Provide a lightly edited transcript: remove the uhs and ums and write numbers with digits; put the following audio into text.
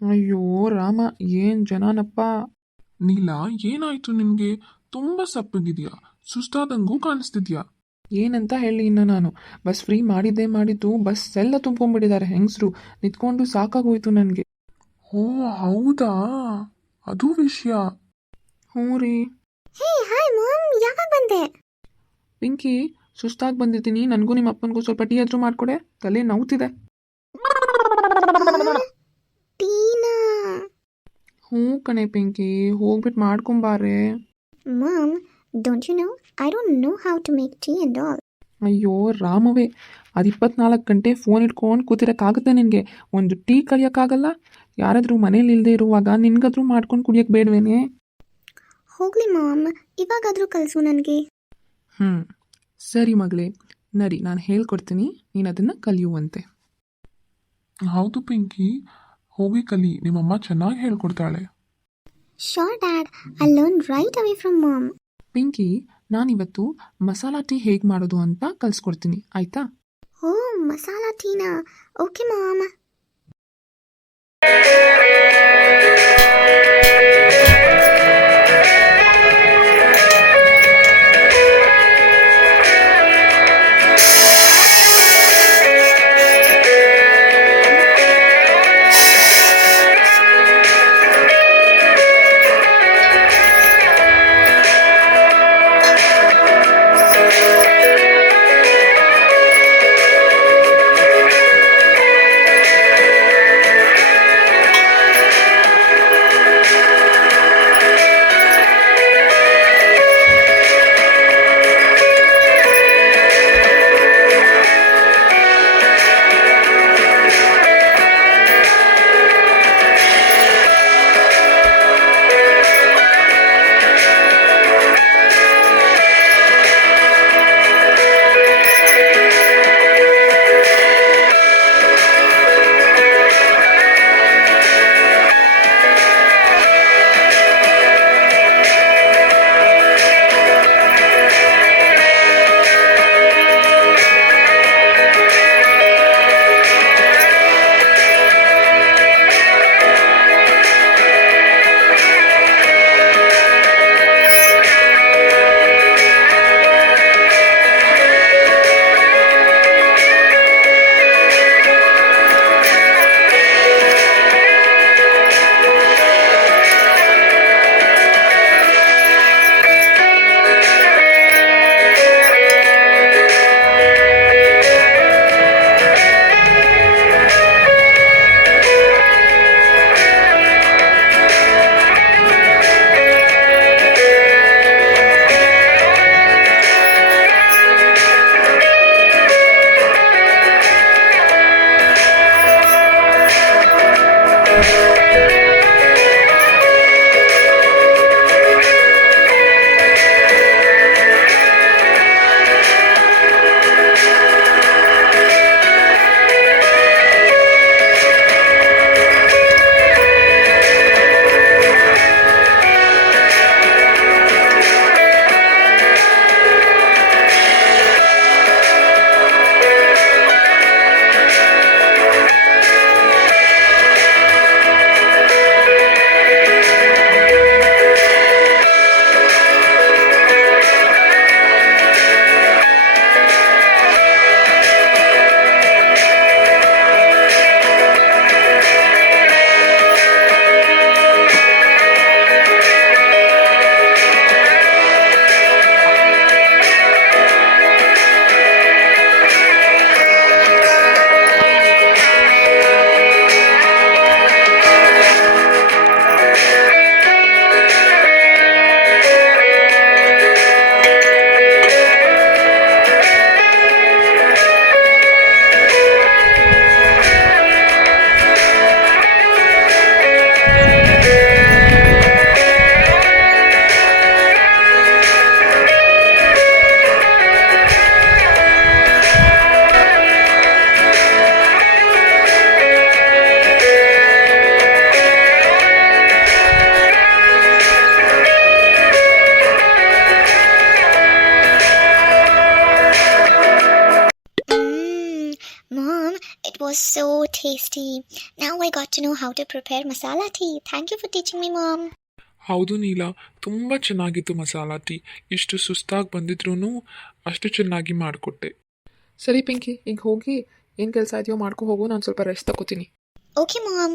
ಅಯ್ಯೋ ರಾಮ, ಏನ್ ಜನನಪ್ಪ. ನೀಲಾ, ಏನಾಯ್ತು ನಿನ್ಗೆ? ತುಂಬಾ ಸಪ್ಪಗಿದ್ಯಾ, ಸುಸ್ತಾದಂಗೂ ಕಾಣಿಸ್ತಿದ್ಯಾ. ಏನಂತ ಹೇಳಿ ಇನ್ನು ನಾನು ಬಸ್ ಫ್ರೀ ಮಾಡಿದ್ದು ಬಸ್ ಎಲ್ಲ ತುಂಬ್ಕೊಂಡ್ಬಿಟ್ಟಿದ್ದಾರೆ ಹೆಂಗಸರು. ನಿಂತ್ಕೊಂಡು ಸಾಕಾಗೋಯ್ತು ನನಗೆ. ಓ ಹೌದಾ, ಅದು ವಿಷಯ. ಹ್ಞೂ ರೀ. ಹೇ ಹಾಯ್ ಮಾಮ್, ಯಾವಾಗ ಬಂದೆ? ಪಿಂಕಿ, ಸುಸ್ತಾಗಿ ಬಂದಿದ್ದೀನಿ. ನನಗೂ ನಿಮ್ಮ ಅಪ್ಪನಿಗೂ ಸ್ವಲ್ಪ ಟೀ ಆದರೂ ಮಾಡಿಕೊಡೆ, ತಲೆ ನೋವ್ತಿದೆ. ಟೀನಾ? ಹ್ಞೂ ಕಣೆ ಪಿಂಕಿ, ಹೋಗ್ಬಿಟ್ಟು ಮಾಡ್ಕೊಂಬಾರೆ. Mom, don't you know I don't know how to make tea and all. ಅಯ್ಯೋ ರಾಮವೇ, ಅದು 24 ಗಂಟೆ ಫೋನ್ ಇಟ್ಕೊಂಡು ಕೂತಿರೋಕ್ಕಾಗುತ್ತೆ ನಿನಗೆ? ಒಂದು ಟೀ ಕಲಿಯೋಕ್ಕಾಗಲ್ಲ? ಯಾರಾದರೂ ಮನೇಲಿ ಇಲ್ಲದೆ ಇರುವಾಗ ನಿನ್ಗಾದ್ರೂ ಮಾಡ್ಕೊಂಡು ಕುಡಿಯೋಕ್ಕೆ ಬೇಡವೇನೆ? ಹೋಗ್ಲಿ ಮಾಮ್, ಇವಾಗಾದರೂ ಕಲಿಸು ನನಗೆ. ಸರಿ ಮಗಳೇ, ನಡಿ, ನಾನು ಹೇಳ್ಕೊಡ್ತೀನಿ, ನೀನು ಅದನ್ನು ಕಲಿಯುವಂತೆ. ಹೌದು ಪಿಂಕಿ, ಹೋಗಿ ಕಲಿ, ನಿಮ್ಮಮ್ಮ ಚೆನ್ನಾಗಿ ಹೇಳ್ಕೊಡ್ತಾಳೆ. Sure dad, I learn right away from mom. Pinky, ನಾನಿವತ್ತು ಮಸಾಲಾ ಟೀ ಹೇಗೆ ಮಾಡೋದು ಅಂತ ಕಲಿಸ್ಕೊಡ್ತೀನಿ, ಆಯಿತಾ? ಓ, ಮಸಾಲಾ ಟೀನಾ? Okay mom. was so tasty. Now I got to know how to prepare masala tea. Thank you for teaching me, Mom. ಹೌದು ನೀಲ, ತುಂಬ ಚೆನ್ನಾಗಿತ್ತು ಮಸಾಲಾ ಟೀ. ಇಷ್ಟು ಸುಸ್ತಾಗಿ ಬಂದಿದ್ರೂ ಅಷ್ಟು ಚೆನ್ನಾಗಿ ಮಾಡಿಕೊಟ್ಟೆ. ಸರಿ ಪಿಂಕಿ, ಈಗ ಹೋಗಿ ಏನು ಕೆಲಸ ಇದೆಯೋ ಮಾಡ್ಕೊ ಹೋಗು, ನಾನು ಸ್ವಲ್ಪ ರೆಸ್ಟ್ ತಗೋತೀನಿ. Okay, Mom.